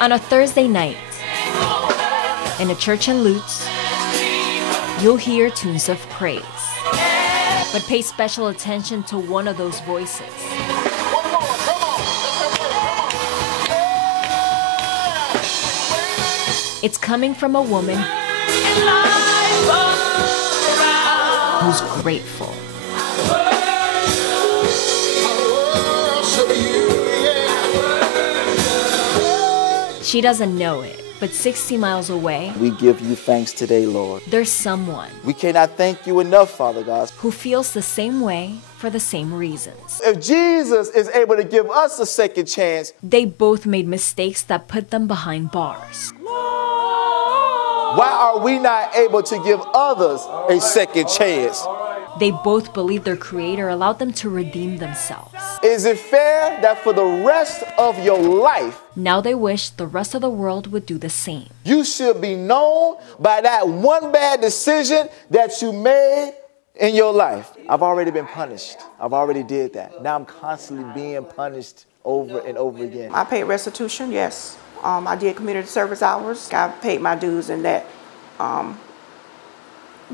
On a Thursday night, in a church in Lutz, you'll hear tunes of praise. But pay special attention to one of those voices. It's coming from a woman who's grateful. She doesn't know it, but 60 miles away, we give you thanks today, Lord. There's someone We cannot thank you enough, Father God. who feels the same way for the same reasons. If Jesus is able to give us a second chance, They both made mistakes that put them behind bars. why are we not able to give others a second chance? They both believe their Creator allowed them to redeem themselves. Is it fair that for the rest of your life, Now they wish the rest of the world would do the same. you should be known by that one bad decision that you made in your life? I've already been punished. I've already did that. Now I'm constantly being punished over and over again. I paid restitution, yes. I did community service hours. I paid my dues in that.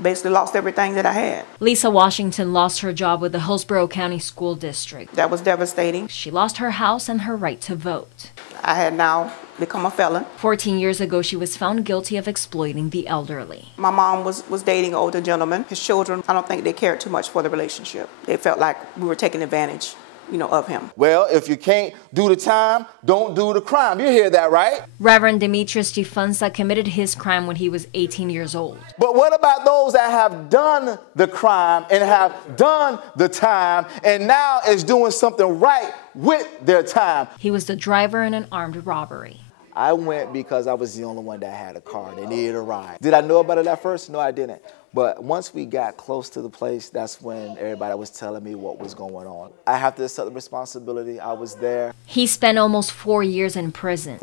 Basically lost everything that I had. Lisa Washington lost her job with the Hillsborough County School District. That was devastating. She lost her house and her right to vote. I had now become a felon. 14 years ago, she was found guilty of exploiting the elderly. My mom was dating an older gentleman. His children, I don't think they cared too much for the relationship. They felt like we were taking advantage, of him. Well, if you can't do the time, don't do the crime. You hear that, right? Reverend Demetrius Gifunza committed his crime when he was 18 years old. But what about those that have done the crime and have done the time and now is doing something right with their time? He was the driver in an armed robbery. I went because I was the only one that had a car. They needed a ride. Did I know about it at first? No, I didn't. But once we got close to the place, that's when everybody was telling me what was going on. I have to accept the responsibility. I was there. He spent almost 4 years in prison.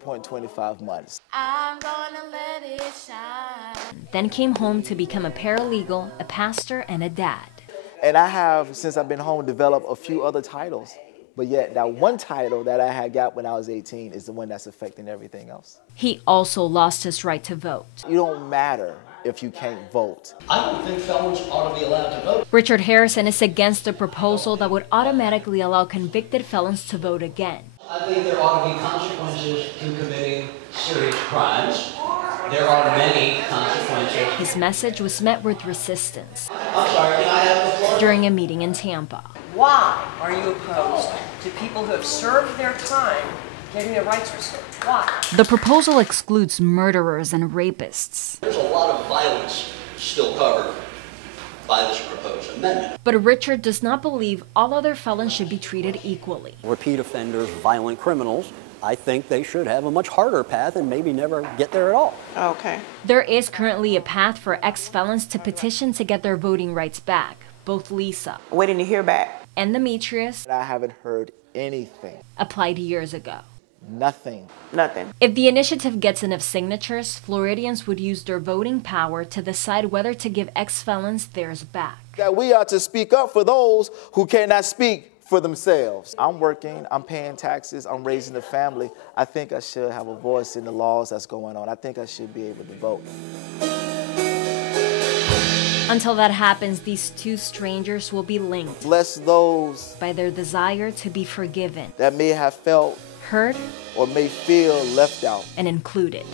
47.25 months. I'm gonna let it shine. Then came home to become a paralegal, a pastor, and a dad. And I have, since I've been home, developed a few other titles. But yet that one title that I had got when I was 18 is the one that's affecting everything else. He also lost his right to vote. You don't matter if you can't vote. I don't think felons ought to be allowed to vote. Richard Harrison is against a proposal that would automatically allow convicted felons to vote again. I think there ought to be consequences to committing serious crimes. There are many consequences. His message was met with resistance I'm sorry, can I have the floor? during a meeting in Tampa. Why are you opposed to people who have served their time getting their rights restored? Why? The proposal excludes murderers and rapists. There's a lot of violence still covered by this proposed amendment. But Richard does not believe all other felons should be treated equally. Repeat offenders, violent criminals, I think they should have a much harder path and maybe never get there at all. Okay. There is currently a path for ex-felons to petition to get their voting rights back. Both Lisa Waiting to hear back. and Demetrius I haven't heard anything. applied years ago. Nothing. Nothing. If the initiative gets enough signatures, Floridians would use their voting power to decide whether to give ex-felons theirs back. That we are to speak up for those who cannot speak for themselves. I'm working, I'm paying taxes, I'm raising a family. I think I should have a voice in the laws that's going on. I think I should be able to vote. Until that happens, these two strangers will be linked Bless those by their desire to be forgiven, that may have felt heard, or may feel left out. and included.